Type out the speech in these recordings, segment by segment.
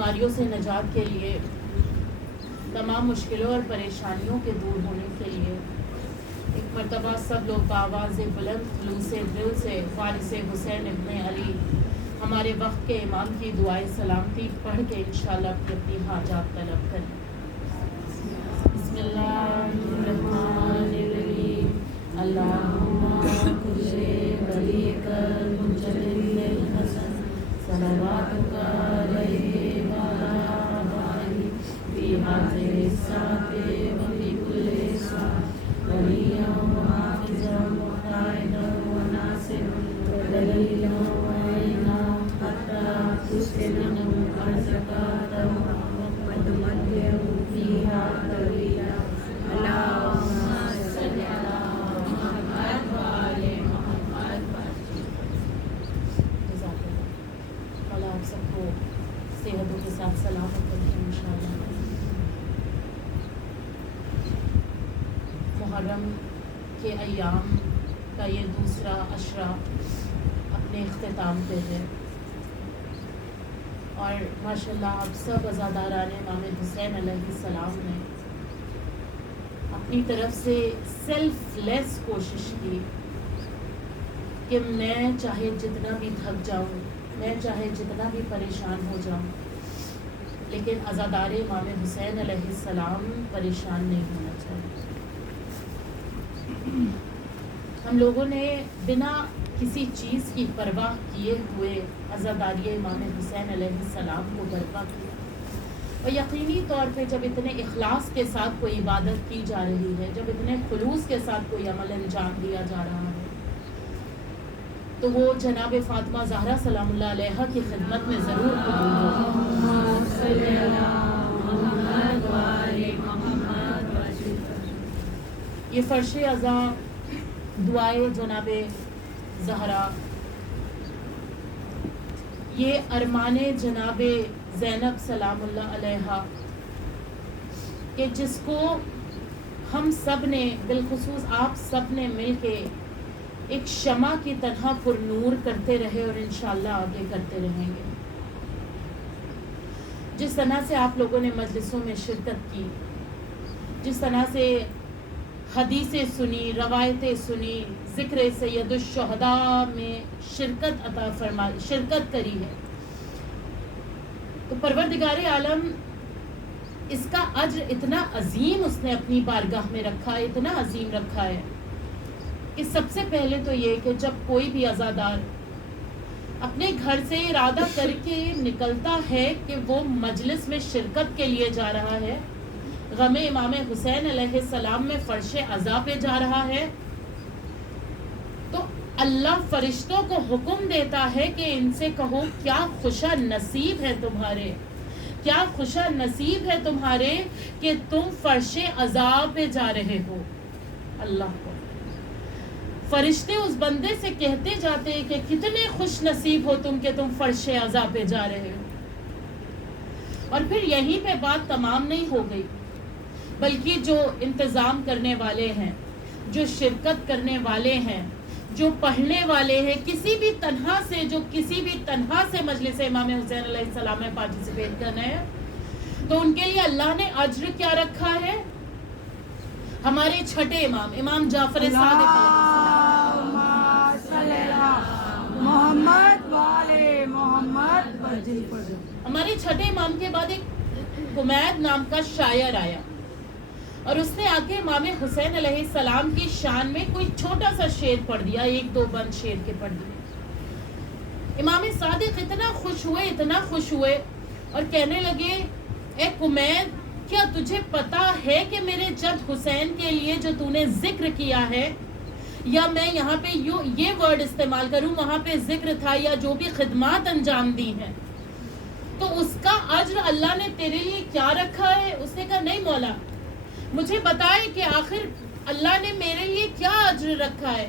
بیماریوں سے نجات کے لیے، تمام مشکلوں اور پریشانیوں کے دور ہونے کے لیے ایک مرتبہ سب لوگ بآواز بلند خلوص دل سے وارث حسین ابن علی ہمارے وقت کے امام کی دعائے سلامتی پڑھ کے انشاءاللہ اپنی حاجات طلب کریں۔ بسم اللہ الرحمن الرحیم، اللہم کل ولیک المجتبی الحسن صلواتک علیہ وعلی آلہ فی ہذہ الساعۃ وفی کل ساعۃ ولیہ وحافظا وقائدا وناصرا ودلیلا وعینا حتی تسکنہ ارضک وتمتعہ فیہا طویلا، اللہم صل علی محمد وآل محمد۔ جزاک اللہ، اللہ آپ سب کو صحتوں کے ساتھ سلامت رکھیں انشاءاللہ۔ محرم کے ایام کا یہ دوسرا عشرہ اپنے اختتام پہ ہے، اور ماشاءاللہ آپ سب عزاداران امام حسین علیہ السلام نے اپنی طرف سے سیلف لیس کوشش کی کہ میں چاہے جتنا بھی تھک جاؤں، میں چاہے جتنا بھی پریشان ہو جاؤں، لیکن عزادار امام حسین علیہ السلام پریشان نہیں ہونا چاہیے۔ ہم لوگوں نے بنا کسی چیز کی پرواہ کیے ہوئے عزاداری امام حسین علیہ السلام کو برپا کیا، اور یقینی طور پہ جب اتنے اخلاص کے ساتھ کوئی عبادت کی جا رہی ہے، جب اتنے خلوص کے ساتھ کوئی عمل انجام دیا جا رہا ہے، تو وہ جناب فاطمہ زہرا سلام اللہ علیہا کی خدمت میں ضرور قبول ہوگی۔ یہ فرش ازاں دعائے جناب زہرا، یہ ارمان جناب زینب سلام اللہ علیہا کہ جس کو ہم سب نے، بالخصوص آپ سب نے مل کے ایک شمع کی طرح پر نور کرتے رہے اور انشاءاللہ آگے کرتے رہیں گے۔ جس طرح سے آپ لوگوں نے مجلسوں میں شرکت کی، جس طرح سے حدیثیں سنی، روایتیں سنی، ذکر سید الشہداء میں شرکت کری ہے، تو پروردگار عالم اس کا اجر اتنا عظیم اس نے اپنی بارگاہ میں رکھا ہے، اتنا عظیم رکھا ہے کہ سب سے پہلے تو یہ کہ جب کوئی بھی عزادار اپنے گھر سے ارادہ کر کے نکلتا ہے کہ وہ مجلس میں شرکت کے لیے جا رہا ہے، غم امام حسین علیہ السلام میں فرش عزا پہ جا رہا ہے، تو اللہ فرشتوں کو حکم دیتا ہے کہ ان سے کہو کیا خوشا نصیب ہے تمہارے، کیا خوشا نصیب ہے تمہارے کہ تم فرش عزا پہ جا رہے ہو۔ اللہ کو فرشتے اس بندے سے کہتے جاتے ہیں کہ کتنے خوش نصیب ہو تم کہ تم فرش عزا پہ جا رہے ہو۔ اور پھر یہیں پہ بات تمام نہیں ہو گئی، بلکہ جو انتظام کرنے والے ہیں، جو شرکت کرنے والے ہیں، جو پڑھنے والے ہیں، کسی بھی تنہا سے مجلس امام حسین علیہ السلام میں پارٹیسپیٹ کرنا ہے، تو ان کے لیے اللہ نے اجر کیا رکھا ہے؟ ہمارے چھٹے امام، امام جعفر صادق محمد والے محمد، ہمارے چھٹے امام کے بعد ایک حمید نام کا شاعر آیا، اور اس نے آ کے امام حسین علیہ السلام کی شان میں کوئی چھوٹا سا شعر پڑھ دیا، ایک دو بند شعر کے پڑھ دیے۔ امام صادق اتنا خوش ہوئے اور کہنے لگے، اے حمید، کیا تجھے پتا ہے کہ میرے جد حسین کے لیے جو تو نے ذکر کیا ہے، یا میں یہاں پہ یہ ورڈ استعمال کروں، وہاں پہ ذکر تھا یا جو بھی خدمات انجام دی ہیں، تو اس کا اجر اللہ نے تیرے لیے کیا رکھا ہے؟ اس نے کہا نہیں مولا، مجھے بتائے کہ آخر اللہ نے میرے لیے کیا اجر رکھا ہے۔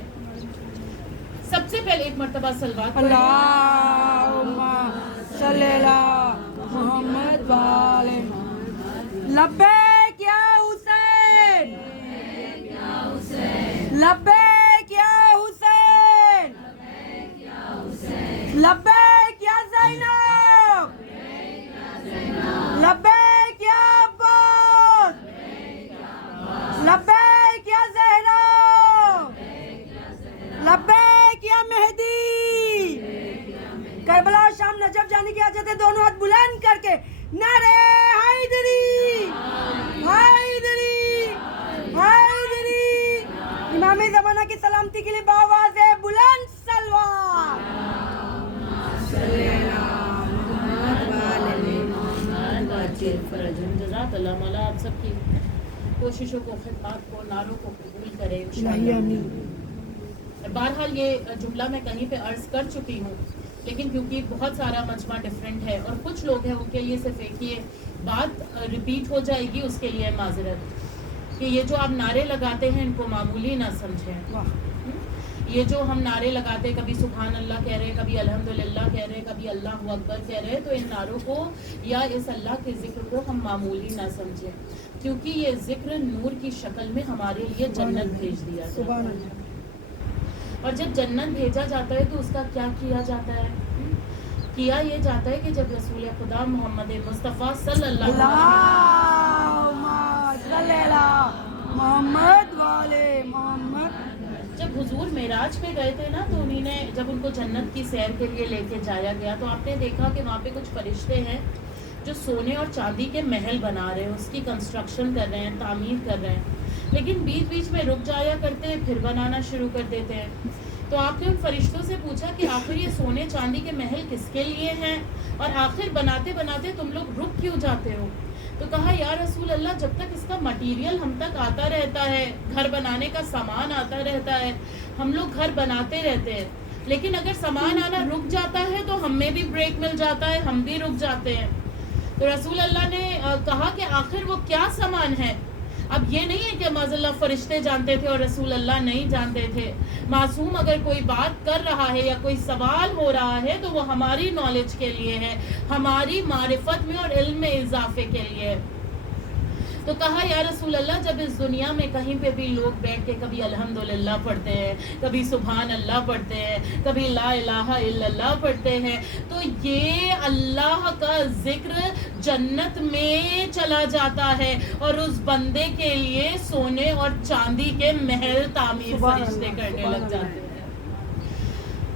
سب سے پہلے ایک مرتبہ صلوات پڑھیں، اللہم صلی علی محمد والے لبیک یا حسین، لبیک یا حسین، لبیک یا زینب، بلند کر کے نعرے حیدری حیدری حیدری، امام زمانہ کی سلامتی کے لیے بآواز بلند سلوات۔ جزاک اللہ، مولا آپ سب کی کوششوں کو، خدمات کو، نعروں کو قبول کرے الہی انشاءاللہ۔ آمین۔ بہرحال یہ جملہ میں کہیں پہ عرض کر چکی ہوں، لیکن کیونکہ بہت سارا مجمع ڈفرینٹ ہے اور کچھ لوگ ہیں ان کے لیے صرف ایک یہ بات ریپیٹ ہو جائے گی، اس کے لیے معذرت کہ یہ جو آپ نعرے لگاتے ہیں ان کو معمولی نہ سمجھیں۔ یہ جو ہم نعرے لگاتے ہیں، کبھی سبحان اللہ کہہ رہے ہیں، کبھی الحمدللہ کہہ رہے ہیں، کبھی اللہ اکبر کہہ رہے ہیں، تو ان نعروں کو یا اس اللہ کے ذکر کو ہم معمولی نہ سمجھیں، کیونکہ یہ ذکر نور کی شکل میں ہمارے لیے جنت بھیج دیا جاتا ہے۔ اور جب جنت بھیجا جاتا ہے تو اس کا کیا کیا جاتا ہے؟ کیا یہ جاتا ہے کہ جب رسول خدا محمد مصطفیٰ صلی اللہ محمد والے محمد، جب حضور معراج پہ گئے تھے نا، تو انہیں نے جب ان کو جنت کی سیر کے لیے لے کے جایا گیا تو آپ نے دیکھا کہ وہاں پہ کچھ فرشتے ہیں جو سونے اور چاندی کے محل بنا رہے ہیں، اس کی کنسٹرکشن کر رہے ہیں، تعمیر کر رہے ہیں، لیکن بیچ بیچ میں رک جایا کرتے ہیں، پھر بنانا شروع کر دیتے ہیں۔ تو آپ نے ان فرشتوں سے پوچھا کہ آخر یہ سونے چاندی کے محل کس کے لیے ہیں، اور آخر بناتے بناتے تم لوگ رک کیوں جاتے ہو؟ تو کہا یا رسول اللہ، جب تک اس کا مٹیریل ہم تک آتا رہتا ہے، گھر بنانے کا سامان آتا رہتا ہے، ہم لوگ گھر بناتے رہتے ہیں، لیکن اگر سامان آنا رک جاتا ہے تو ہمیں بھی بریک مل جاتا ہے، ہم بھی رک جاتے ہیں۔ تو رسول اللہ نے کہا کہ آخر وہ کیا سامان ہے؟ اب یہ نہیں ہے کہ معاذ اللہ فرشتے جانتے تھے اور رسول اللہ نہیں جانتے تھے۔ معصوم اگر کوئی بات کر رہا ہے یا کوئی سوال ہو رہا ہے تو وہ ہماری نالج کے لیے ہے، ہماری معرفت میں اور علم میں اضافے کے لیے ہے۔ تو کہا یا رسول اللہ، جب اس دنیا میں کہیں پہ بھی لوگ بیٹھ کے کبھی الحمدللہ پڑھتے ہیں، کبھی سبحان اللہ پڑھتے ہیں، کبھی لا الہ الا اللہ پڑھتے ہیں، تو یہ اللہ کا ذکر جنت میں چلا جاتا ہے اور اس بندے کے لیے سونے اور چاندی کے محل تعمیر فرشتے کرنے لگ جاتے ہیں۔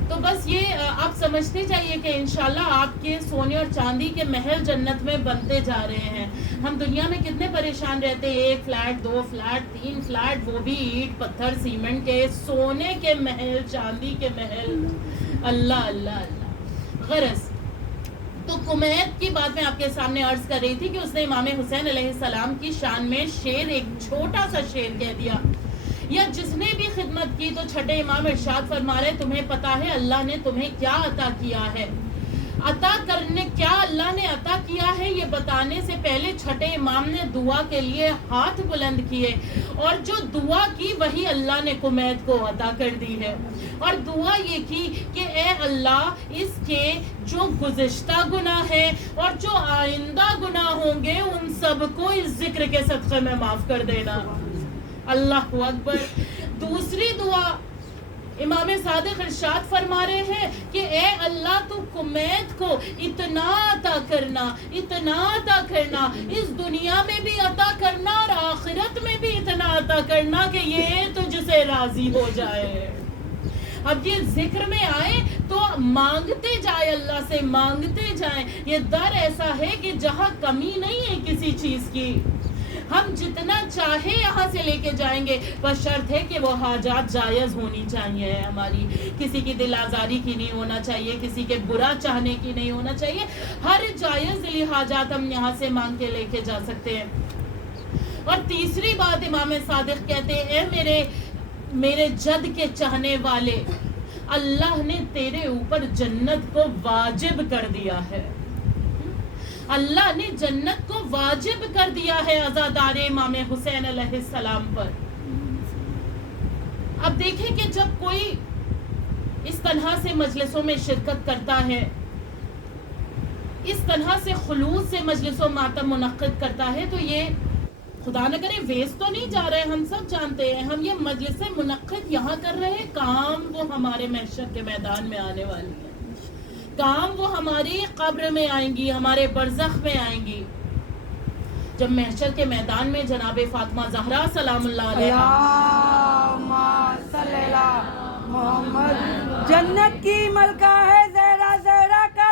تو بس یہ آپ سمجھتے جائیے کہ انشاءاللہ آپ کے سونے اور چاندی کے محل جنت میں بنتے جا رہے ہیں۔ ہم دنیا میں کتنے پریشان رہتے ہیں، 1 فلیٹ 2 فلیٹ 3 فلیٹ، وہ بھی اینٹ پتھر سیمنٹ کے، سونے کے محل، چاندی کے محل، اللہ اللہ اللہ۔ غرض تو کمیت کی بات میں آپ کے سامنے عرض کر رہی تھی کہ اس نے امام حسین علیہ السلام کی شان میں شعر، ایک چھوٹا سا شعر کہہ دیا، یا جس نے بھی خدمت کی تو چھٹے امام ارشاد فرما رہے، تمہیں پتا ہے اللہ نے تمہیں کیا عطا کیا ہے، عطا کرنے کیا اللہ نے عطا کیا ہے یہ بتانے سے پہلے چھٹے امام نے دعا کے لیے ہاتھ بلند کیے، اور جو دعا کی وہی اللہ نے کمیت کو عطا کر دی ہے، اور دعا یہ کی کہ اے اللہ اس کے جو گزشتہ گناہ ہے اور جو آئندہ گناہ ہوں گے ان سب کو اس ذکر کے صدقے میں معاف کر دینا۔ اللہ اکبر۔ دوسری دعا امام صادق ارشاد فرما رہے ہیں کہ اے اللہ تو کمیت کو اتنا عطا کرنا، اتنا عطا کرنا، اس دنیا میں بھی عطا کرنا اور آخرت میں بھی اتنا عطا کرنا کہ یہ تجھ سے راضی ہو جائے۔ اب یہ ذکر میں آئے تو مانگتے جائے، اللہ سے مانگتے جائیں۔ یہ در ایسا ہے کہ جہاں کمی نہیں ہے کسی چیز کی، ہم جتنا چاہے یہاں سے لے کے جائیں گے، بس شرط ہے کہ وہ حاجات جائز ہونی چاہیے ہماری، کسی کی دل آزاری کی نہیں ہونا چاہیے، کسی کے برا چاہنے کی نہیں ہونا چاہیے، ہر جائز دلی حاجات ہم یہاں سے مانگ کے لے کے جا سکتے ہیں۔ اور تیسری بات امام صادق کہتے ہیں، اے میرے جد کے چاہنے والے، اللہ نے تیرے اوپر جنت کو واجب کر دیا ہے، اللہ نے جنت کو واجب کر دیا ہے عزادار امام حسین علیہ السلام پر۔ اب دیکھیں کہ جب کوئی اس طرح سے مجلسوں میں شرکت کرتا ہے، اس طرح سے خلوص سے مجلس و ماتم منعقد کرتا ہے، تو یہ خدا نہ کرے ویسٹ تو نہیں جا رہے، ہم سب جانتے ہیں، ہم یہ مجلس منعقد یہاں کر رہے ہیں، کام وہ ہمارے محشر کے میدان میں آنے والی ہے، کام وہ ہماری قبر میں آئیں گی، ہمارے برزخ میں آئیں گی، جب محشر کے میدان میں جناب فاطمہ زہرا سلام اللہ علیہا، اللہم صلی اللہ محمد، جنت کی ملکہ ہے زہرا، زہرا کا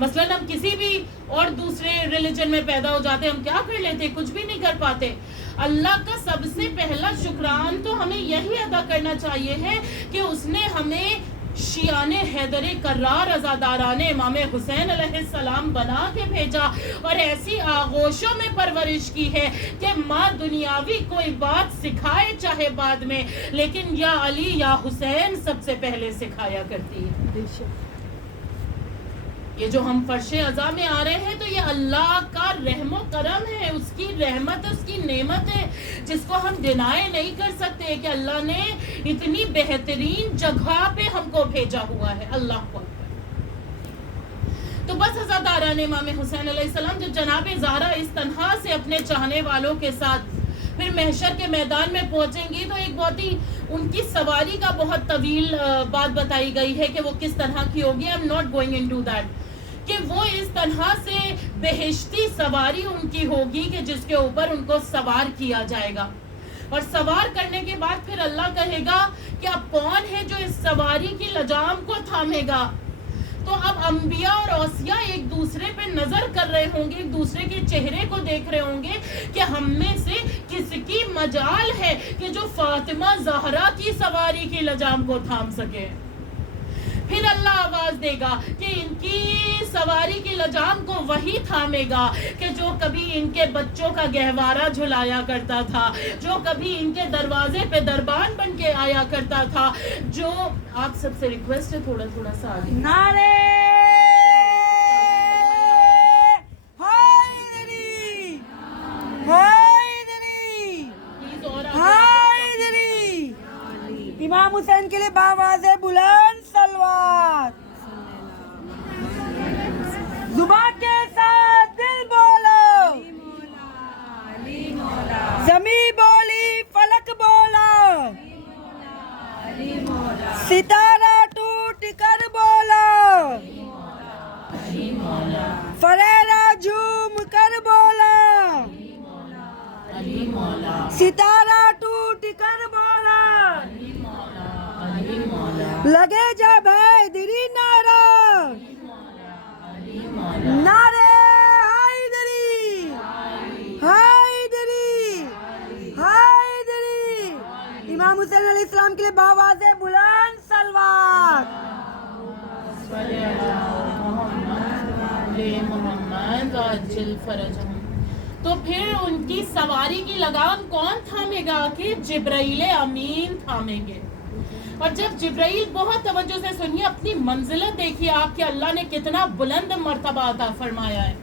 مثلاً ہم کسی بھی اور دوسرے ریلیجن میں پیدا ہو جاتے، ہم کیا کر لیتے؟ کچھ بھی نہیں کر پاتے. اللہ کا سب سے پہلا شکران تو ہمیں یہی ادا کرنا چاہیے ہے کہ اس نے ہمیں شیعان حیدر کرار عزاداران امام حسین علیہ السلام بنا کے بھیجا اور ایسی آغوشوں میں پرورش کی ہے کہ ماں دنیاوی کوئی بات سکھائے چاہے بعد میں، لیکن یا علی یا حسین سب سے پہلے سکھایا کرتی ہے. یہ جو ہم فرش ازا میں آ رہے ہیں تو یہ اللہ کا رحم و کرم ہے، اس کی رحمت، اس کی نعمت ہے جس کو ہم ڈینائی نہیں کر سکتے کہ اللہ نے اتنی بہترین جگہ پہ ہم کو بھیجا ہوا ہے. اللہ کو تو بس عزاداران امام حسین علیہ السلام جب جناب زہرا اس طرح سے اپنے چاہنے والوں کے ساتھ پھر محشر کے میدان میں پہنچیں گی تو ایک بہت ہی ان کی سواری کا بہت طویل بات بتائی گئی ہے کہ وہ کس طرح کی ہوگی. I am not going into that کہ وہ اس طرح سے بہشتی سواری ان کی ہوگی کہ جس کے اوپر ان کو سوار کیا جائے گا، اور سوار کرنے کے بعد پھر اللہ کہے گا کہ اب کون ہے جو اس سواری کی لجام کو تھامے گا. تو اب انبیاء اور اوصیاء ایک دوسرے پہ نظر کر رہے ہوں گے، ایک دوسرے کے چہرے کو دیکھ رہے ہوں گے کہ ہم میں سے کس کی مجال ہے کہ جو فاطمہ زہرا کی سواری کی لجام کو تھام سکے. پھر اللہ آواز دے گا کہ ان کی سواری کی لجام کو وہی تھامے گا کہ جو کبھی ان کے بچوں کا گہوارہ جھلایا کرتا تھا، جو کبھی ان کے دروازے پہ دربان بن کے آیا کرتا تھا. جو آپ سب سے ریکویسٹ ہے تھوڑا تھوڑا سا آگے. نعرے حیدری حیدری پلیز اور حیدری. امام حسین کے لیے باواز بلند سلوات. زبان کے ساتھ دل بولو، زمین بولی فلک بولا، ستارہ ٹوٹ کر بولا، فریرا جھوم کر بولا، ستارہ ٹوٹ کر بولا، لگے جب حیدری نعرہ، نعرے حیدری حیدری حیدری. امام حسین علیہ السلام کے لیے باواز بلند سلوات. محمد عاجل فرجہم. تو پھر ان کی سواری کی لگام کون تھامے گا؟ کہ جبرائیل امین تھامیں گے. اور جب جبرائیل، بہت توجہ سے سنیے، اپنی منزلت دیکھیے آپ کہ اللہ نے کتنا بلند مرتبہ عطا فرمایا ہے.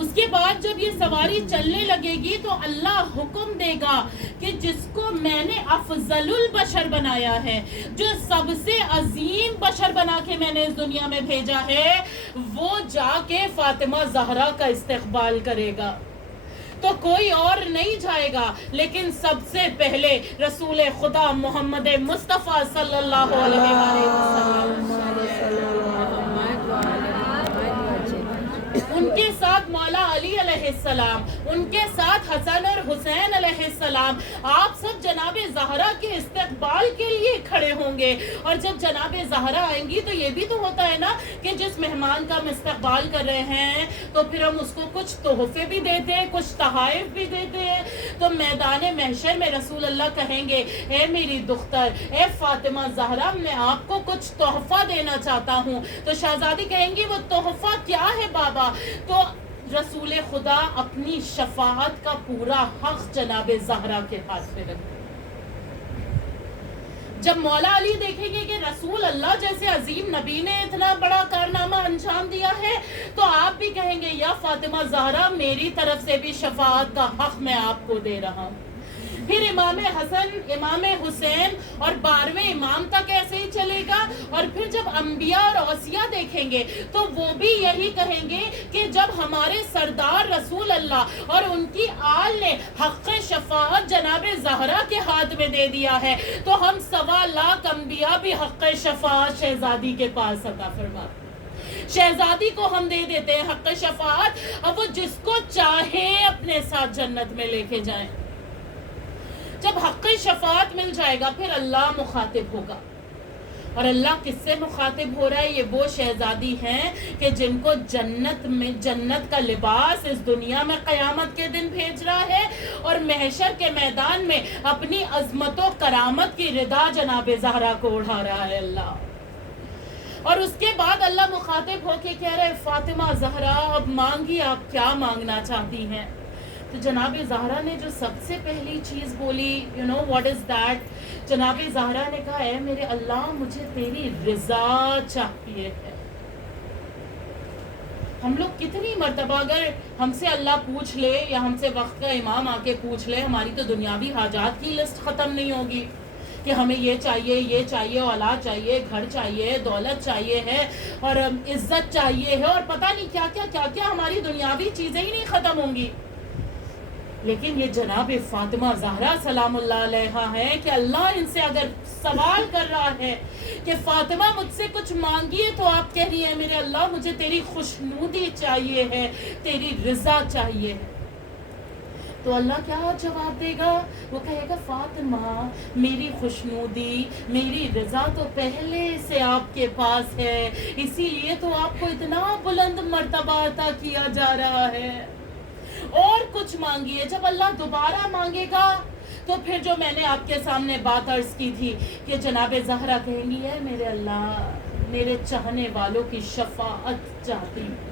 اس کے بعد جب یہ سواری چلنے لگے گی تو اللہ حکم دے گا کہ جس کو میں نے افضل البشر بنایا ہے، جو سب سے عظیم بشر بنا کے میں نے اس دنیا میں بھیجا ہے، وہ جا کے فاطمہ زہرا کا استقبال کرے گا. تو کوئی اور نہیں جائے گا، لیکن سب سے پہلے رسول خدا محمد مصطفیٰ صلی اللہ علیہ وسلم، ان کے ساتھ مولا علی علیہ السلام، ان کے ساتھ حسن اور حسین علیہ السلام، آپ سب جناب زہرا کے استقبال کے لیے کھڑے ہوں گے. اور جب جناب زہرا آئیں گی تو یہ بھی تو ہوتا ہے نا کہ جس مہمان کا ہم استقبال کر رہے ہیں تو پھر ہم اس کو کچھ تحفے بھی دیتے ہیں، کچھ تحائف بھی دیتے ہیں. تو میدان محشر میں رسول اللہ کہیں گے، اے میری دختر، اے فاطمہ زہرا، میں آپ کو کچھ تحفہ دینا چاہتا ہوں. تو شہزادی کہیں گی وہ تحفہ کیا ہے بابا؟ تو رسول خدا اپنی شفاعت کا پورا حق جناب زہرا کے ہاتھ میں رکھتے. جب مولا علی دیکھیں گے کہ رسول اللہ جیسے عظیم نبی نے اتنا بڑا کارنامہ انجام دیا ہے تو آپ بھی کہیں گے یا فاطمہ زہرا، میری طرف سے بھی شفاعت کا حق میں آپ کو دے رہا ہوں. پھر امام حسن، امام حسین اور 12ویں امام تک ایسے ہی چلے گا. اور پھر جب انبیاء اور اوصیاء دیکھیں گے تو وہ بھی یہی کہیں گے کہ جب ہمارے سردار رسول اللہ اور ان کی آل نے حق شفاعت جناب زہرا کے ہاتھ میں دے دیا ہے تو ہم 1.25 لاکھ انبیاء بھی حق شفاعت شہزادی کے پاس عطا فرما. شہزادی کو ہم دے دیتے ہیں حق شفاعت. اب وہ جس کو چاہے اپنے ساتھ جنت میں لے کے جائیں. جب حق شفاعت مل جائے گا پھر اللہ مخاطب ہوگا اور اللہ کس سے مخاطب ہو رہا ہے؟ یہ وہ شہزادی ہیں کہ جن کو جنت کا لباس اس دنیا میں قیامت کے دن بھیج رہا ہے، اور محشر کے میدان میں اپنی عظمت و کرامت کی ردا جناب زہرا کو اڑا رہا ہے اللہ۔ اور اس کے بعد اللہ مخاطب ہو کے کہہ رہے فاطمہ زہرا اب مانگی، آپ کیا مانگنا چاہتی ہیں؟ تو جناب زہرا نے جو سب سے پہلی چیز بولی، you know what is that? جناب زہرا نے کہا اے میرے اللہ مجھے تیری رضا چاہیے ہے۔ ہم لوگ کتنی مرتبہ اگر ہم سے اللہ پوچھ لے یا ہم سے وقت کا امام آ کے پوچھ لے، ہماری تو دنیاوی حاجات کی لسٹ ختم نہیں ہوگی کہ ہمیں یہ چاہیے، اولاد چاہیے، گھر چاہیے، دولت چاہیے ہے، اور عزت چاہیے ہے، اور پتہ نہیں کیا ہماری دنیاوی چیزیں ہی نہیں ختم ہوں گی۔ لیکن یہ جناب فاطمہ زہرا سلام اللہ علیہا ہے کہ اللہ ان سے اگر سوال کر رہا ہے کہ فاطمہ مجھ سے کچھ مانگیے، تو آپ کہہ رہی ہیں میرے اللہ مجھے تیری خوشنودی چاہیے ہے، تیری رضا چاہیے ہے۔ تو اللہ کیا جواب دے گا؟ وہ کہے گا فاطمہ میری خوشنودی، میری رضا تو پہلے سے آپ کے پاس ہے، اسی لیے تو آپ کو اتنا بلند مرتبہ عطا کیا جا رہا ہے۔ اور کچھ مانگیے۔ جب اللہ دوبارہ مانگے گا تو پھر جو میں نے آپ کے سامنے بات عرض کی تھی کہ جناب زہرا کہیں گی ہے میرے اللہ میرے چاہنے والوں کی شفاعت چاہتی ہوں۔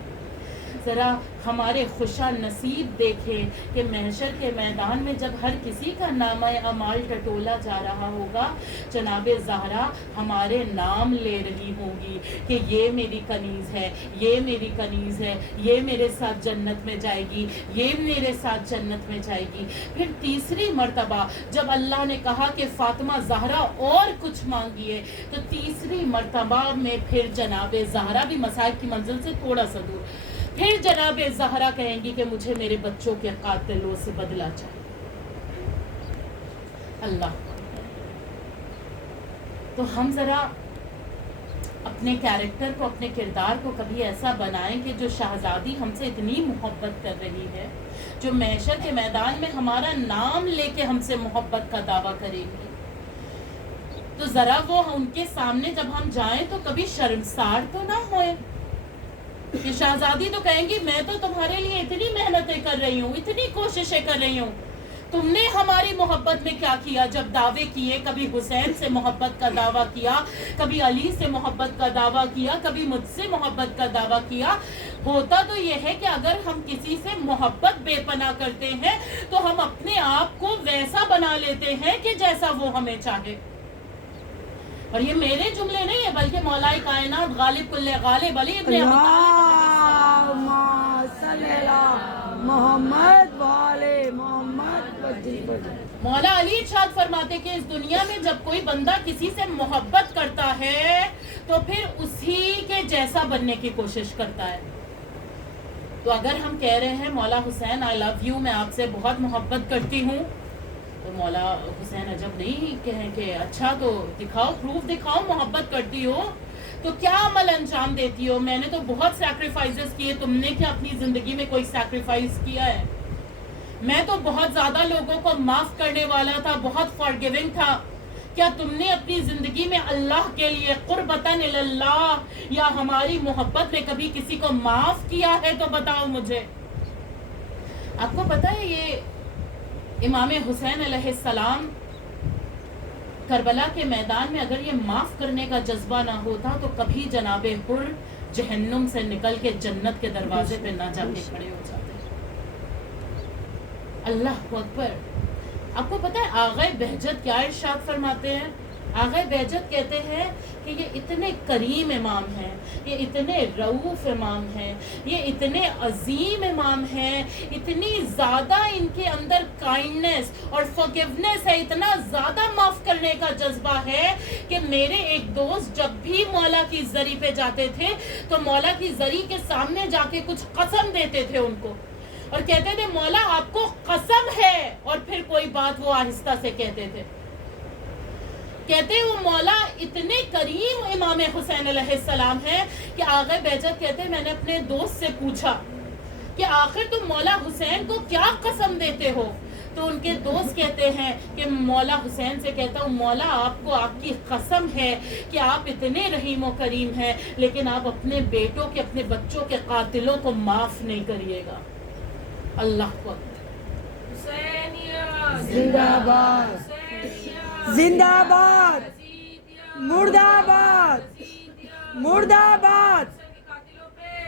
ذرا ہمارے خوشا نصیب دیکھیں کہ محشر کے میدان میں جب ہر کسی کا نامہ اعمال ٹٹولا جا رہا ہوگا، جناب زہرا ہمارے نام لے رہی ہوگی کہ یہ میری کنیز ہے، یہ میری کنیز ہے، یہ میرے ساتھ جنت میں جائے گی، یہ میرے ساتھ جنت میں جائے گی۔ پھر تیسری مرتبہ جب اللہ نے کہا کہ فاطمہ زہرا اور کچھ مانگیے، تو تیسری مرتبہ میں پھر جناب زہرا بھی مصائب کی منزل سے تھوڑا سا دور، پھر جناب زہرا کہیں گی کہ مجھے میرے بچوں کے قاتلوں سے بدلہ چاہیے۔ اللہ تو ہم ذرا اپنے کیریکٹر کو، اپنے کردار کو کبھی ایسا بنائیں کہ جو شہزادی ہم سے اتنی محبت کر رہی ہے، جو محشر کے میدان میں ہمارا نام لے کے ہم سے محبت کا دعویٰ کرے گی، تو ذرا وہ ان کے سامنے جب ہم جائیں تو کبھی شرمسار تو نہ ہوئے۔ کہ شہزادی تو کہیں گی میں تو تمہارے لیے اتنی محنتیں کر رہی ہوں، اتنی کوششیں کر رہی ہوں، تم نے ہماری محبت میں کیا کیا؟ جب دعوے کیے، کبھی حسین سے محبت کا دعویٰ کیا، کبھی علی سے محبت کا دعویٰ کیا، کبھی مجھ سے محبت کا دعویٰ کیا۔ ہوتا تو یہ ہے کہ اگر ہم کسی سے محبت بے پناہ کرتے ہیں تو ہم اپنے آپ کو ویسا بنا لیتے ہیں کہ جیسا وہ ہمیں چاہے۔ اور یہ میرے جملے نہیں ہے بلکہ مولا کائنات غالب کل غالب علی ابن ابی اللہم صلی اللہ محمد والے محمد۔ مولا علی ارشاد فرماتے کہ اس دنیا میں جب کوئی بندہ کسی سے محبت کرتا ہے تو پھر اسی کے جیسا بننے کی کوشش کرتا ہے۔ تو اگر ہم کہہ رہے ہیں مولا حسین آئی لو یو، میں آپ سے بہت محبت کرتی ہوں، تو مولا حسین عجب نہیں کہیں کہ اچھا تو دکھاؤ، پروف دکھاؤ محبت کرتی ہو، تو کیا عمل انجام دیتی ہو؟ میں نے تو بہت سیکریفائسز کیے، تم نے کیا اپنی زندگی میں کوئی سیکریفائس کیا ہے؟ میں تو بہت زیادہ لوگوں کو معاف کرنے والا تھا، بہت فارگیونگ تھا، کیا تم نے اپنی زندگی میں اللہ کے لیے قربتاً اللہ یا ہماری محبت میں کبھی کسی کو معاف کیا ہے؟ تو بتاؤ مجھے۔ آپ کو پتہ ہے یہ امام حسین علیہ السلام کربلا کے میدان میں اگر یہ معاف کرنے کا جذبہ نہ ہوتا تو کبھی جناب حر جہنم سے نکل کے جنت کے دروازے پہ نہ جا کے کھڑے ہو جاتے۔ اللہ اکبر۔ آپ کو پتہ ہے آغا بہجت کیا ارشاد فرماتے ہیں؟ آغا بہجت کہتے ہیں کہ یہ اتنے کریم امام ہیں، یہ اتنے رؤوف امام ہیں، یہ اتنے عظیم امام ہیں، اتنی زیادہ ان کے اندر کائنڈنس اور فورگیونیس ہے، اتنا زیادہ معاف کرنے کا جذبہ ہے کہ میرے ایک دوست جب بھی مولا کی زری پہ جاتے تھے تو مولا کی زری کے سامنے جا کے کچھ قسم دیتے تھے ان کو، اور کہتے تھے مولا آپ کو قسم ہے، اور پھر کوئی بات وہ آہستہ سے کہتے تھے۔ کہتے وہ مولا اتنے کریم امام حسین علیہ السلام ہیں کہ آغا بہجت کہتے میں نے اپنے دوست سے پوچھا کہ آخر تم مولا حسین کو کیا قسم دیتے ہو؟ تو ان کے دوست کہتے ہیں کہ مولا حسین سے کہتا ہوں مولا آپ کو آپ کی قسم ہے کہ آپ اتنے رحیم و کریم ہیں لیکن آپ اپنے بیٹوں کے اپنے بچوں کے قاتلوں کو معاف نہیں کریے گا. اللہ کو زندہ باد زندہ باد مرد آباد مرد آباد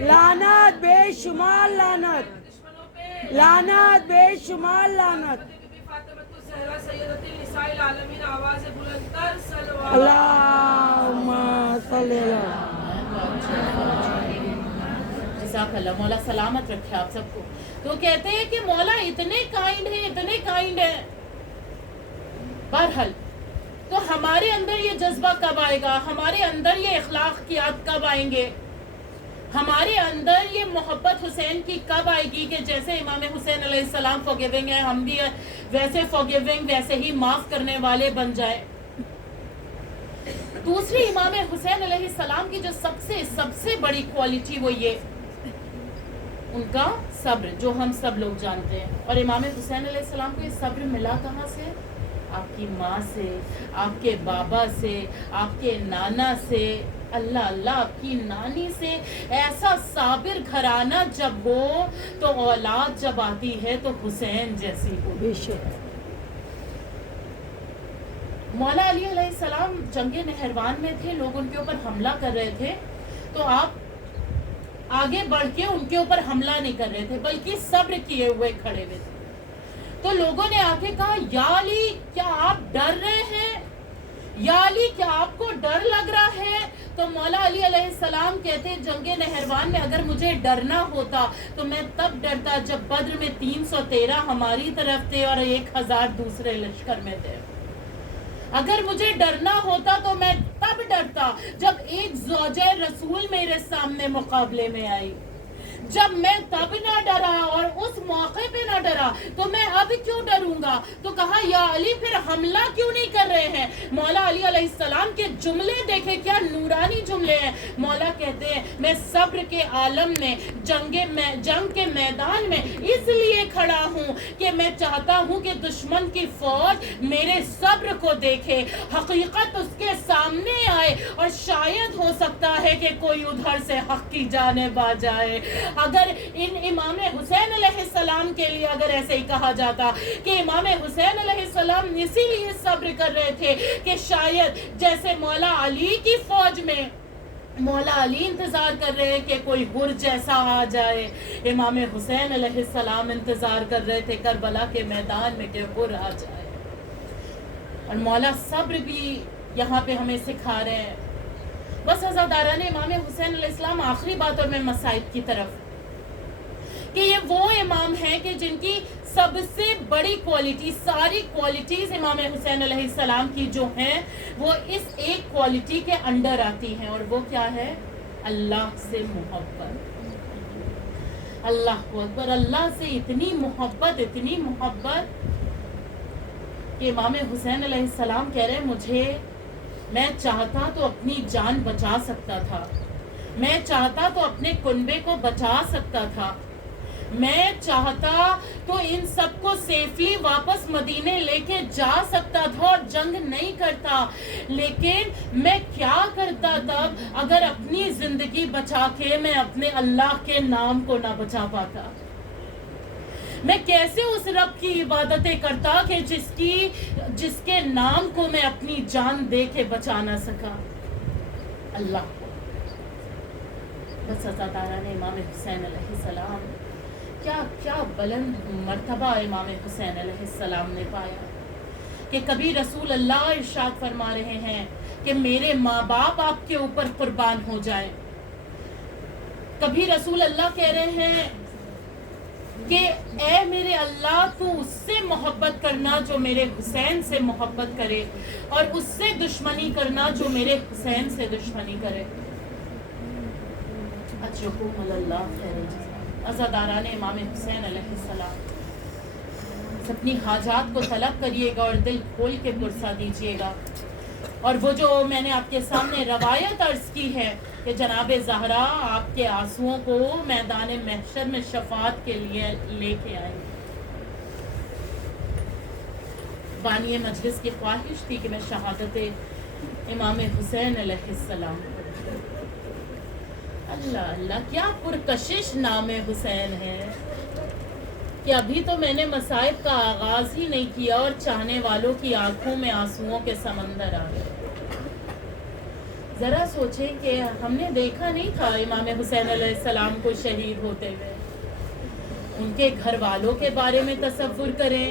لعنت بے شمار لعنت لعنت بے شمار لعنت. اللہم صلی جزاک اللہ. مولا سلامت رکھے آپ سب کو. تو کہتے ہیں کہ مولا اتنے کائنڈ ہیں. بہرحال تو ہمارے اندر یہ جذبہ کب آئے گا, ہمارے اندر یہ اخلاقیات کب آئیں گے, ہمارے اندر یہ محبت حسین کی کب آئے گی کہ جیسے امام حسین علیہ السلام فورگیونگ ہیں ہم بھی ویسے فورگیونگ ویسے ہی معاف کرنے والے بن جائیں. دوسری امام حسین علیہ السلام کی جو سب سے بڑی کوالٹی وہ یہ ان کا صبر جو ہم سب لوگ جانتے ہیں. اور امام حسین علیہ السلام کو یہ صبر ملا کہاں سے؟ آپ کی ماں سے, آپ کے بابا سے, آپ کے نانا سے, اللہ آپ کی نانی سے. ایسا صابر گھرانہ جب ہو تو اولاد جب آتی ہے تو حسین جیسی ہو. مولا علی علیہ السلام جنگ نہروان میں تھے, لوگ ان کے اوپر حملہ کر رہے تھے تو آپ آگے بڑھ کے ان کے اوپر حملہ نہیں کر رہے تھے بلکہ صبر کیے ہوئے کھڑے ہوئے تھے. تو لوگوں نے آ کے کہا یا علی کیا آپ ڈر رہے ہیں, یا علی کیا آپ کو ڈر لگ رہا ہے؟ تو مولا علی علیہ السلام کہتے جنگ نہروان میں اگر مجھے ڈرنا ہوتا تو میں تب ڈرتا جب بدر میں 313 ہماری طرف تھے اور 1000 دوسرے لشکر میں تھے. اگر مجھے ڈرنا ہوتا تو میں تب ڈرتا جب ایک زوجہ رسول میرے سامنے مقابلے میں آئی. جب میں تب نہ ڈرا اور اس موقع پہ نہ ڈرا تو میں اب کیوں ڈروں گا؟ تو کہا یا علی پھر حملہ کیوں نہیں کر رہے ہیں؟ مولا علی علیہ السلام کے جملے دیکھیں کیا نورانی جملے ہیں. مولا کہتے ہیں میں صبر کے عالم میں جنگ کے میدان میں اس لیے کھڑا ہوں کہ میں چاہتا ہوں کہ دشمن کی فوج میرے صبر کو دیکھے, حقیقت اس کے سامنے آئے اور شاید ہو سکتا ہے کہ کوئی ادھر سے حق کی جانب آ جائے. اگر ان امام حسین علیہ السلام کے لیے اگر ایسے ہی کہا جاتا کہ امام حسین علیہ السلام اسی لیے صبر کر رہے تھے کہ شاید جیسے مولا علی کی فوج میں مولا علی انتظار کر رہے ہیں کہ کوئی ہر جیسا آ جائے, امام حسین علیہ السلام انتظار کر رہے تھے کربلا کے میدان میں کہ ہر آ جائے. اور مولا صبر بھی یہاں پہ ہمیں سکھا رہے ہیں. بس عزاداران امام حسین علیہ السلام آخری بات اور میں مصائب کی طرف کہ یہ وہ امام ہیں کہ جن کی سب سے بڑی کوالٹی, ساری کوالٹیز امام حسین علیہ السلام کی جو ہیں وہ اس ایک کوالٹی کے انڈر آتی ہیں اور وہ کیا ہے؟ اللہ سے محبت. اللہ اکبر. اللہ سے اتنی محبت کہ امام حسین علیہ السلام کہہ رہے میں چاہتا تو اپنی جان بچا سکتا تھا, میں چاہتا تو اپنے کنبے کو بچا سکتا تھا, میں چاہتا تو ان سب کو سیفلی واپس مدینے لے کے جا سکتا تھا اور جنگ نہیں کرتا, لیکن میں کیا کرتا تب اگر اپنی زندگی بچا کے میں اپنے اللہ کے نام کو نہ بچا پاتا. میں کیسے اس رب کی عبادتیں کرتا کہ جس کے نام کو میں اپنی جان دے کے بچا نہ سکا. اللہ کو بس عزاداران امام حسین علیہ السلام کیا بلند مرتبہ امام حسین علیہ السلام نے پایا کہ کبھی رسول اللہ ارشاد فرما رہے ہیں کہ میرے ماں باپ آپ کے اوپر قربان ہو جائیں, کبھی رسول اللہ کہہ رہے ہیں کہ اے میرے اللہ تو اس سے محبت کرنا جو میرے حسین سے محبت کرے اور اس سے دشمنی کرنا جو میرے حسین سے دشمنی کرے. اجرکم اللہ خیر الجزاء. عزاداران امام حسین علیہ السلام اپنی حاجات کو طلب کریے گا اور دل کھول کے پرسا دیجیے گا. اور وہ جو میں نے آپ کے سامنے روایت عرض کی ہے کہ جناب زہرا آپ کے آنسوؤں کو میدان محشر میں شفاعت کے لیے لے کے آئیں گے. بانی مجلس کی خواہش تھی کہ میں شہادت امام حسین علیہ السلام. اللہ اللہ کیا پرکشش نام حسین ہے کہ ابھی تو میں نے مصائب کا آغاز ہی نہیں کیا اور چاہنے والوں کی آنکھوں میں آنسوؤں کے سمندر آ گئے. ذرا سوچیں کہ ہم نے دیکھا نہیں تھا امام حسین علیہ السلام کو شہید ہوتے ہوئے. ان کے گھر والوں کے بارے میں تصور کریں,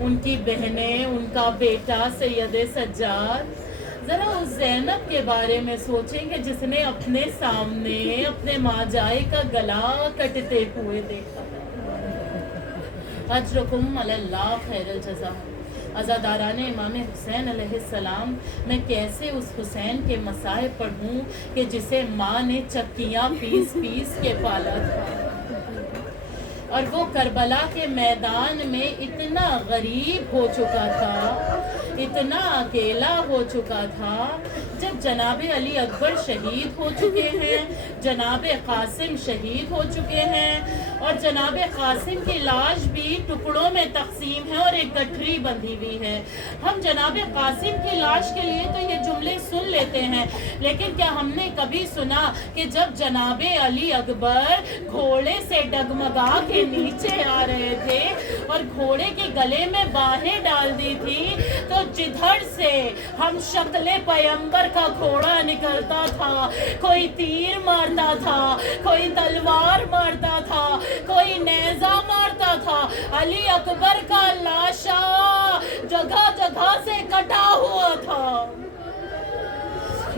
ان کی بہنیں, ان کا بیٹا سید سجاد. ذرا اس زینب کے بارے میں سوچیں کہ جس نے اپنے سامنے اپنے ماں جائے کا گلا کٹتے ہوئے دیکھا. اجرکم علی اللہ خیر الجزا. عزاداران امام حسین علیہ السلام, میں کیسے اس حسین کے مصائب پڑھوں کہ جسے ماں نے چکیاں پیس پیس کے پالا تھا, اور وہ کربلا کے میدان میں اتنا غریب ہو چکا تھا, اتنا اکیلا ہو چکا تھا. جب جناب علی اکبر شہید ہو چکے ہیں, جناب قاسم شہید ہو چکے ہیں, اور جناب قاسم کی لاش بھی ٹکڑوں میں تقسیم ہے اور ایک گٹھری بندھی ہوئی ہے. ہم جناب قاسم کی لاش کے لیے تو یہ جملے سن لیتے ہیں, لیکن کیا ہم نے کبھی سنا کہ جب جناب علی اکبر گھوڑے سے ڈگمگا کے نیچے آ رہے تھے اور گھوڑے کے گلے میں باہیں ڈال دی تھی, تو جدھر سے ہم شکل پیغمبر کا گھوڑا نکلتا تھا, کوئی تیر مارتا تھا, کوئی تلوار مارتا تھا, کوئی نیزہ مارتا تھا, علی اکبر کا لاشا جگہ جگہ سے کٹا ہوا تھا.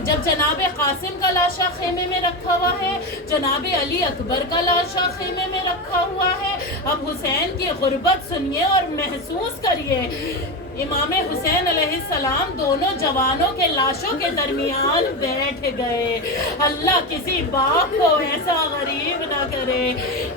جب جناب قاسم کا لاشا خیمے میں رکھا ہوا ہے, جناب علی اکبر کا لاشا خیمے میں رکھا ہوا ہے, اب حسین کی غربت سنیے اور محسوس کریے. امام حسین علیہ السلام دونوں جوانوں کے لاشوں کے درمیان بیٹھ گئے. اللہ کسی باپ کو ایسا غریب نہ کرے.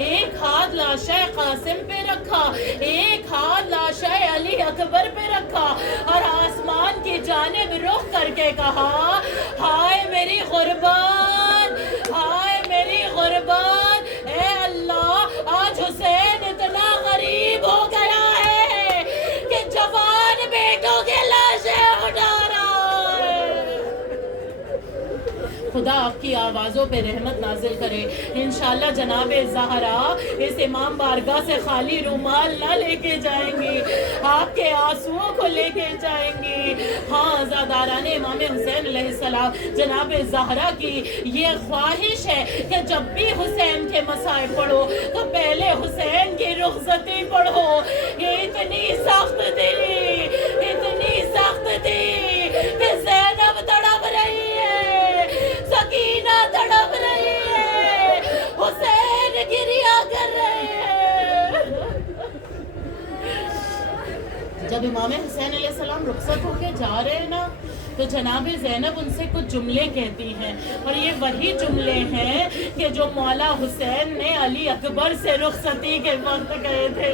ایک ہاتھ لاشہ قاسم پہ رکھا, ایک ہاتھ لاشہ علی اکبر پہ رکھا, اور آسمان کی جانب رخ کر کے کہا, ہائے میری غربت, ہائے میری غربت, اے اللہ آج حسین اتنا غریب ہو گیا ہے کہ جوان بیٹوں کے لاشیں اٹھا رہا ہے. خدا آپ کی آوازوں پہ رحمت نازل کرے. انشاءاللہ جناب زہرا اس امام بارگاہ سے خالی رومال نہ لے کے جائیں گی, آپ کے آنسوؤں کو لے کے جائیں گی. ہاں عزاداران امام حسین علیہ السلام, جناب زہرا کی یہ خواہش ہے کہ جب بھی حسین کے مصائب پڑھو تو پہلے حسین کی رخصتی پڑھو. یہ اتنی سخت تھی, اتنی سخت تھی کہ زینب تڑپ رہی ہے, سکینہ تڑپ رہی ہے, حسین گریہ کر رہے ہیں. جب امام حسین علیہ السلام رخصت ہو کے جا رہے ہیں نا, تو جناب زینب ان سے کچھ جملے کہتی ہیں, اور یہ وہی جملے ہیں کہ جو مولا حسین نے علی اکبر سے رخصتی کے وقت کہے تھے.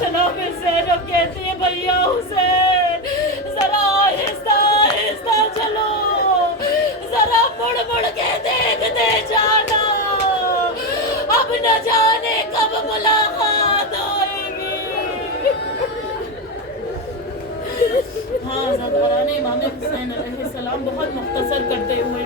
جناب زینب کہتی ہے, بھیا حسین ذرا آہستہ آہستہ چلو, ذرا مڑ مڑ کے دیکھتے جانا, اب نہ جانے کب ملاقات ہوئے گی. ہاں عزاداران امام حسین علیہ السلام, بہت مختصر کرتے ہوئے,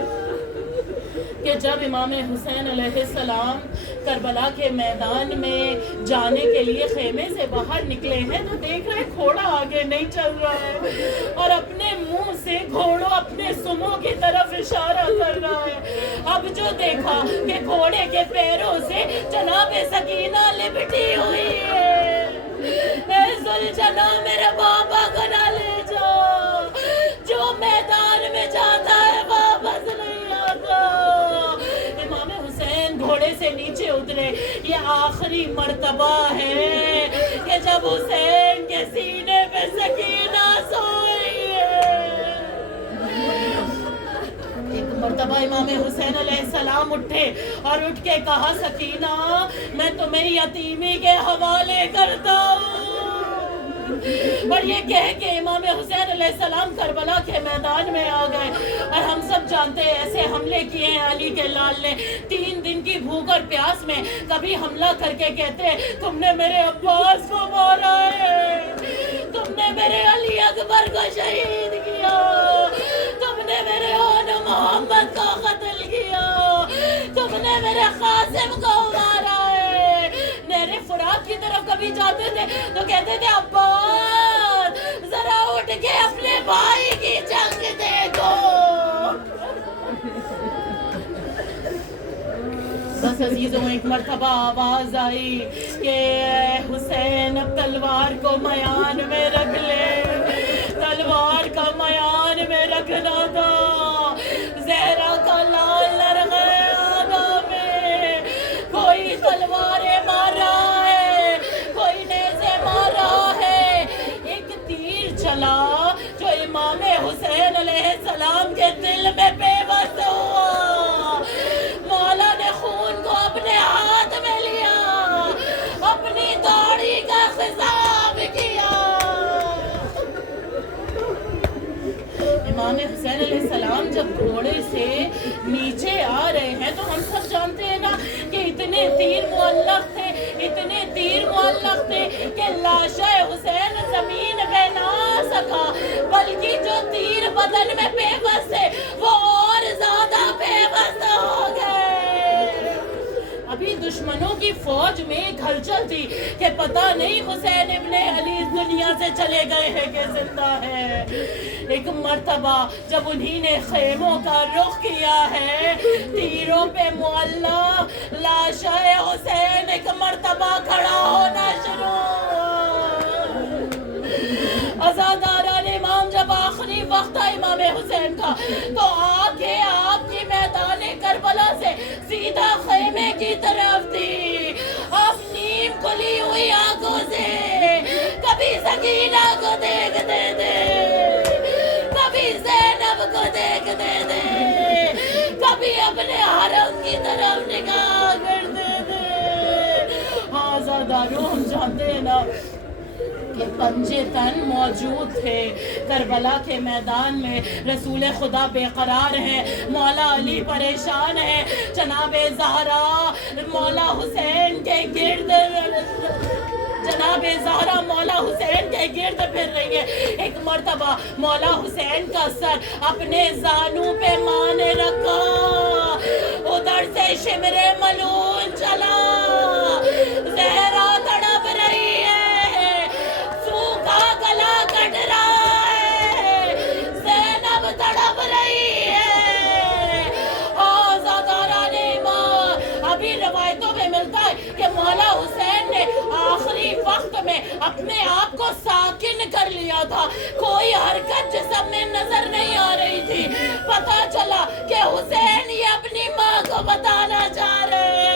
کہ جب امام حسین علیہ السلام کربلا کے میدان میں جانے کے لیے خیمے سے باہر نکلے ہیں, تو دیکھ رہے گھوڑا آگے نہیں چل رہا ہے, اور اپنے منہ سے گھوڑا اپنے سموں کی طرف اشارہ کر رہا ہے. اب جو دیکھا کہ گھوڑے کے پیروں سے جناب سکینہ لپٹی ہوئی ہے. اے ذوالجنا میرے بابا کو نہ لے جاؤ, جو میدان میں جاتا ہے واپس نہیں آتا. امام حسین گھوڑے سے نیچے اترے. یہ آخری مرتبہ ہے کہ جب حسین کے سینے پہ سکینہ سوئی ہے. ایک مرتبہ امام حسین علیہ السلام اٹھے اور اٹھ کے کہا, سکینہ میں تمہیں یتیمی کے حوالے کرتا ہوں. اور یہ کہہ کے امام حسین علیہ السلام کربلا کے میدان میں آ گئے. اور ہم سب جانتے ہیں ایسے حملے کیے ہیں علی کے لال نے. 3 دن کی بھوک اور پیاس میں کبھی حملہ کر کے کہتے, تم نے میرے عباس کو مارا ہے, تم نے میرے علی اکبر کو شہید کیا، تم نے میرے اون محمد کو قتل کیا، تم نے میرے قاسم کو مارا ہے۔ نہر فرات کی طرف کبھی جاتے تھے تو کہتے تھے عباس ذرا اٹھ کے اپنے بھائی کی جنگ دیکھو۔ بس عزیزوں ایک مرتبہ آواز آئی کہ اے حسین اب تلوار کو میان میں رکھ لے، تلوار کا میان میں رکھنا تھا۔ زہرا کا لال لرغے آدھا میں، کوئی تلواریں مار رہا ہے، کوئی نیزے مار رہا ہے، ایک تیر چلا جو امام حسین علیہ السلام کے دل میں بے بس ہوا۔ مولا نے خون کو اپنے ہاتھ میں لیا، اپنی داڑھی کا خضاب کیا۔ امام حسین علیہ السلام جب گھوڑے سے نیچے آ رہے ہیں تو ہم سب جانتے ہیں نا کہ اتنے تیر معلق تھے، اتنے تیر معلق تھے کہ لاش حسین زمین پہ نہ سکا، بلکہ جو تیر بدن میں بے بس تھے وہ اور زیادہ بے بس ہو گئے۔ ابھی دشمنوں کی فوج میں ہلچل تھی کہ پتہ نہیں حسین ابن علی اس دنیا سے چلے گئے ہیں کہ زندہ ہے۔ ایک مرتبہ جب انہی نے خیموں کا رخ کیا ہے، تیروں پہ معلق لاش حسین ایک مرتبہ کھڑا ہونا شروع ہوا۔ عزاداران امام جب آخری وقت تھا امام حسین کا تو آنکھیں آپ کی میدان کربلا سے سیدھا خیمے کی طرف تھی۔ آپ نیم کھلی ہوئی آنکھوں سے کبھی سکینہ کو دیکھتے تھے، کبھی زینب کو دیکھتے تھے، کبھی اپنے حرم کی طرف نگاہ کرتے تھے۔ عزاداروں ہم جانتے ہیں نا کہ پنجے تن موجود تھے کربلا کے میدان میں۔ رسول خدا بے قرار ہیں، مولا علی پریشان ہیں، جناب زہرا مولا حسین کے گرد جناب زہرا مولا حسین کے گرد پھر رہی ہے۔ ایک مرتبہ مولا حسین کا سر اپنے زانو پہ ماں نے رکھا، ادھر سے شمر ملون چلا، زہرا تڑپ رہی ہے، سوکھا گلا کٹ رہا ہے، زینب تڑپ رہی ہے۔ آزاداران ایمان ابھی روایتوں میں ملتا ہے کہ مولا حسین نے آخری وقت میں اپنے آپ کو ساکن کر لیا تھا، کوئی حرکت جسم میں نظر نہیں آ رہی تھی۔ پتہ چلا کہ حسین یہ اپنی ماں کو بتانا چاہ رہے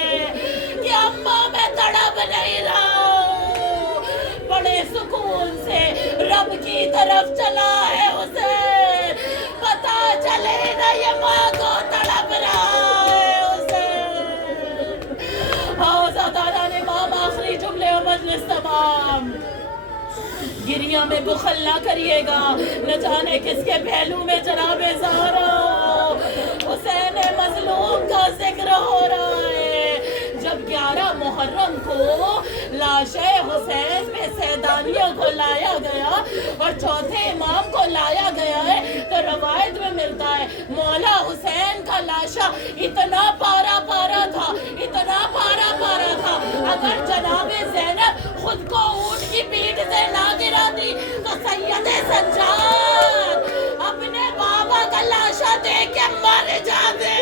ہیں کہ اماں میں تڑپ نہیں رہا ہوں۔ بڑے سکون سے رب کی طرف چلا ہے حسین، پتہ چلے نا یہ ماں کو تڑپ رہا ہے حسین۔ آزاداران امام آخری جملے و مجلس تمام۔ گریہ میں بخل نہ کریے گا، نہ جانے کس کے پہلو میں جناب زہرا حسین مظلوم کا ذکر ہو رہا ہے۔ جب 11 محرم کو لاش حسین پہ سیدانیوں کو لایا گیا اور چوتھے امام کو لایا گیا ہے تو روایت میں ملتا ہے مولا حسین کا لاشا اتنا پارا پارا تھا، اتنا پارا پارا تھا، اگر جناب زینب خود کو اونٹ کی پیٹھ سے نہ گراتی تو سید سجاد اپنے بابا کا لاشا دیکھ کے مر جاتے۔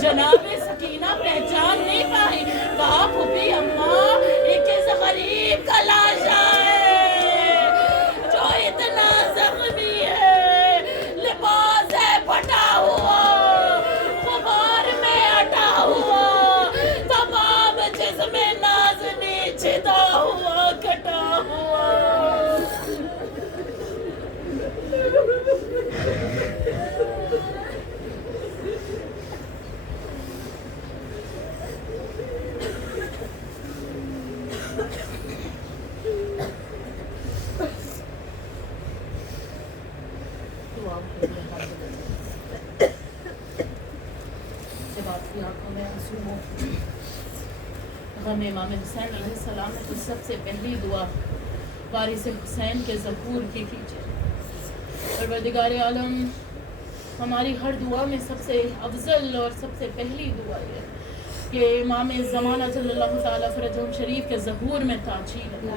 جناب سکینہ پہچان نہیں پائی، کہا پھوپھی اماں یہ کس غریب کا لاشا ہے جو اتنا زخمی ہے، لباس ہے پھٹا ہوا، غبار میں اٹا ہوا، تمام جسم نازنی چھدا ہوا کٹا ہوا۔ غم امام حسین علیہ السلام ہے تو سب سے پہلی دعا وارث حسین کے ظہور کی کیجیے۔ پروردگار عالم ہماری ہر دعا میں سب سے افضل اور سب سے پہلی دعا یہ ہے کہ امام زمانہ صلی اللہ تعالیٰ فرجہم شریف کے ظہور میں تاجیل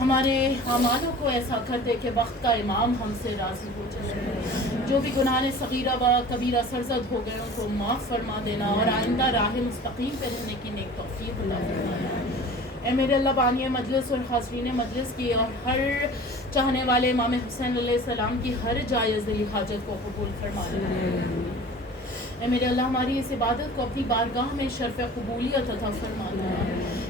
ہمارے اعمالوں کو ایسا کر دے کہ وقت کا امام ہم سے راضی ہو جائے، جو بھی گناہ صغیرہ و کبیرہ سرزد ہو گئے ان کو معاف فرما دینا اور آئندہ راہ مستقیم پہ رہنے کی نیک توفیق عطا فرمانا۔ اے میرے اللہ بانی مجلس اور حاضرین مجلس کی اور ہر چاہنے والے امام حسین علیہ السلام کی ہر جائز دلی حاجت کو قبول فرما لینا۔ اے میرے اللہ ہماری اس عبادت کو اپنی بارگاہ میں شرف قبولیت عطا فرمانا۔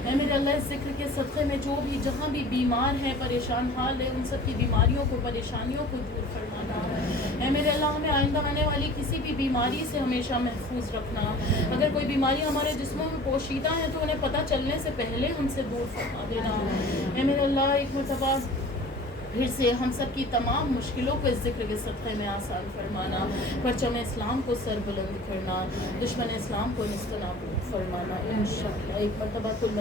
اے میرے اللہ اس ذکر کے صدقے میں جو بھی جہاں بھی بیمار ہیں پریشان حال ہے ان سب کی بیماریوں کو پریشانیوں کو دور فرمانا۔ اے میرے اللہ ہمیں آئندہ آنے والی کسی بھی بیماری سے ہمیشہ محفوظ رکھنا۔ اگر کوئی بیماری ہمارے جسموں میں پوشیدہ ہیں تو انہیں پتہ چلنے سے پہلے ہم سے دور فرما دینا۔ اے میرے اللہ ایک مرتبہ پھر سے ہم سب کی تمام مشکلوں کو اس ذکر کے صدقے میں آسان فرمانا، پرچم اسلام کو سر بلند کرنا، دشمن اسلام کو نستنابود فرمانا انشاءاللہ۔ ایک مرتبہ کل